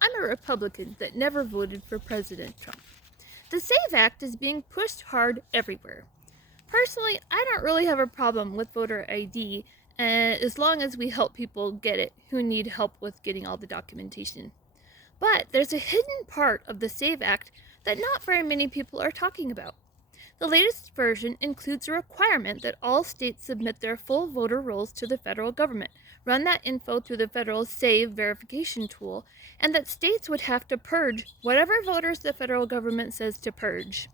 I'm a Republican that never voted for President Trump. The SAVE Act is being pushed hard everywhere. Personally, I don't really have a problem with voter ID as long as we help people get it who need help with getting all the documentation. But there's a hidden part of the SAVE Act that not very many people are talking about. The latest version includes a requirement that all states submit their full voter rolls to the federal government, run that info through the federal SAVE verification tool, and that states would have to purge whatever voters the federal government says to purge.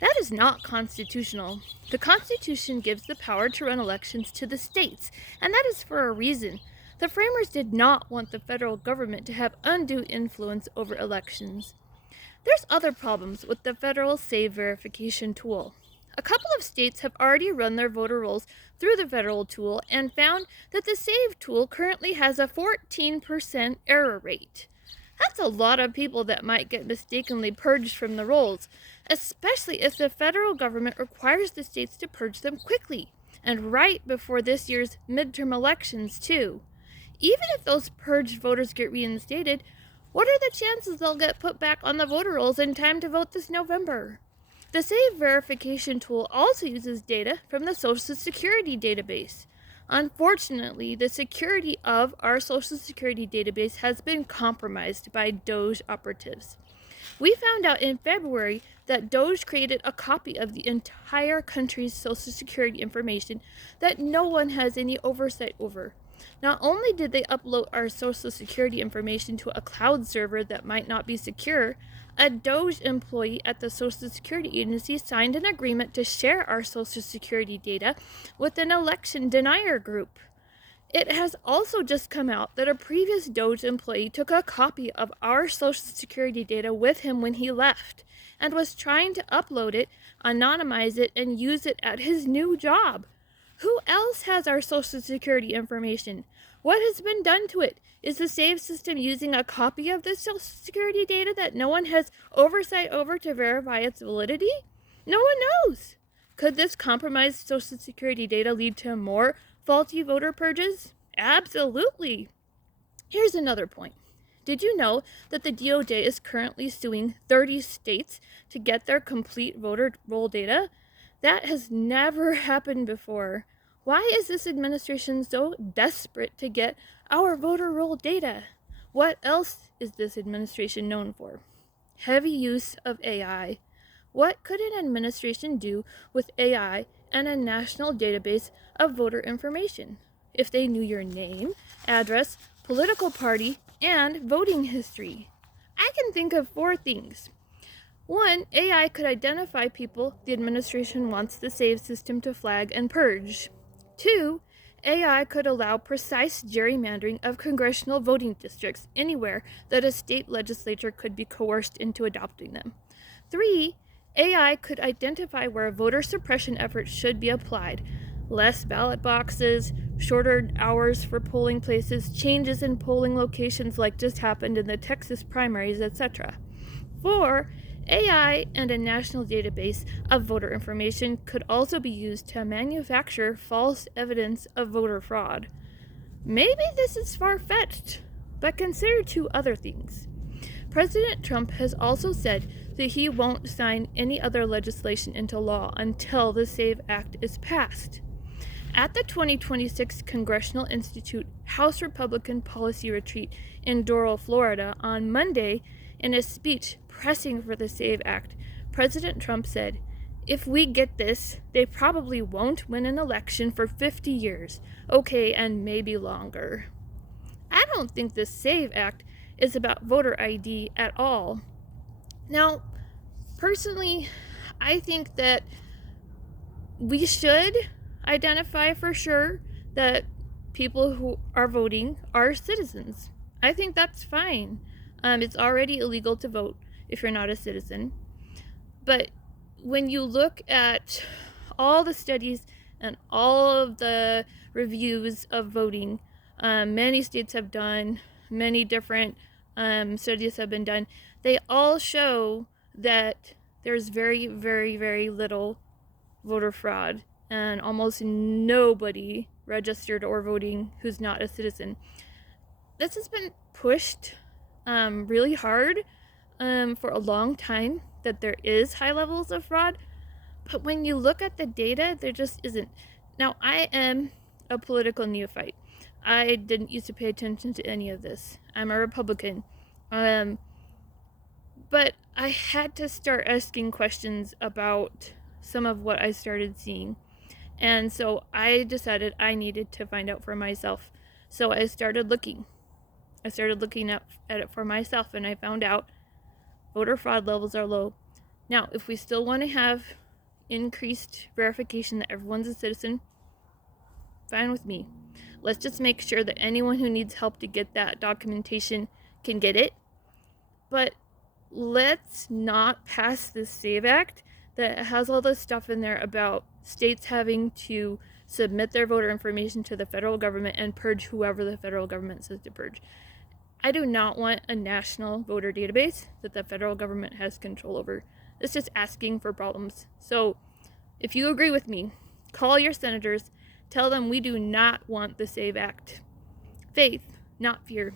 That is not constitutional. The Constitution gives the power to run elections to the states, and that is for a reason. The framers did not want the federal government to have undue influence over elections. There's other problems with the federal SAVE verification tool. A couple of states have already run their voter rolls through the federal tool and found that the SAVE tool currently has a 14% error rate. That's a lot of people that might get mistakenly purged from the rolls, especially if the federal government requires the states to purge them quickly, and right before this year's midterm elections, too. Even if those purged voters get reinstated, what are the chances they'll get put back on the voter rolls in time to vote this November? The SAVE verification tool also uses data from the Social Security database. Unfortunately, the security of our Social Security database has been compromised by DOGE operatives. We found out in February that DOGE created a copy of the entire country's Social Security information that no one has any oversight over. Not only did they upload our Social Security information to a cloud server that might not be secure, a DOGE employee at the Social Security Agency signed an agreement to share our Social Security data with an election denier group. It has also just come out that a previous DOGE employee took a copy of our Social Security data with him when he left and was trying to upload it, anonymize it, and use it at his new job. Who else has our Social Security information? What has been done to it? Is the SAVE system using a copy of this Social Security data that no one has oversight over to verify its validity? No one knows. Could this compromised Social Security data lead to more faulty voter purges? Absolutely. Here's another point. Did you know that the DOJ is currently suing 30 states to get their complete voter roll data? That has never happened before. Why is this administration so desperate to get our voter roll data? What else is this administration known for? Heavy use of AI. What could an administration do with AI and a national database of voter information if they knew your name, address, political party, and voting history? I can think of 4 things. 1, AI could identify people the administration wants the SAVE system to flag and purge. 2, AI could allow precise gerrymandering of congressional voting districts anywhere that a state legislature could be coerced into adopting them. 3, AI could identify where voter suppression efforts should be applied. Less ballot boxes, shorter hours for polling places, changes in polling locations like just happened in the Texas primaries, etc. 4, AI and a national database of voter information could also be used to manufacture false evidence of voter fraud. Maybe this is far-fetched, but consider 2 other things. President Trump has also said that he won't sign any other legislation into law until the SAVE Act is passed. At the 2026 Congressional Institute House Republican Policy Retreat in Doral, Florida on Monday, in a speech pressing for the SAVE Act, President Trump said, "If we get this, they probably won't win an election for 50 years. Okay, and maybe longer." I don't think the SAVE Act is about voter ID at all. Now, personally, I think that we should identify for sure that people who are voting are citizens. I think that's fine. It's already illegal to vote if you're not a citizen. But when you look at all the studies and all of the reviews of voting, many states have done, many different studies have been done, they all show that there's very, very, very little voter fraud and almost nobody registered or voting who's not a citizen. This has been pushed really hard for a long time that there is high levels of fraud. But when you look at the data, there just isn't. Now, I am a political neophyte. I didn't used to pay attention to any of this. I'm a Republican. But I had to start asking questions about some of what I started seeing. And so I decided I needed to find out for myself. So I started looking. I started looking at it for myself, and I found out voter fraud levels are low. Now, if we still want to have increased verification that everyone's a citizen, fine with me. Let's just make sure that anyone who needs help to get that documentation can get it. But let's not pass this SAVE Act that has all this stuff in there about states having to submit their voter information to the federal government and purge whoever the federal government says to purge. I do not want a national voter database that the federal government has control over. It's just asking for problems. So if you agree with me, call your senators, tell them we do not want the SAVE Act. Faith, not fear.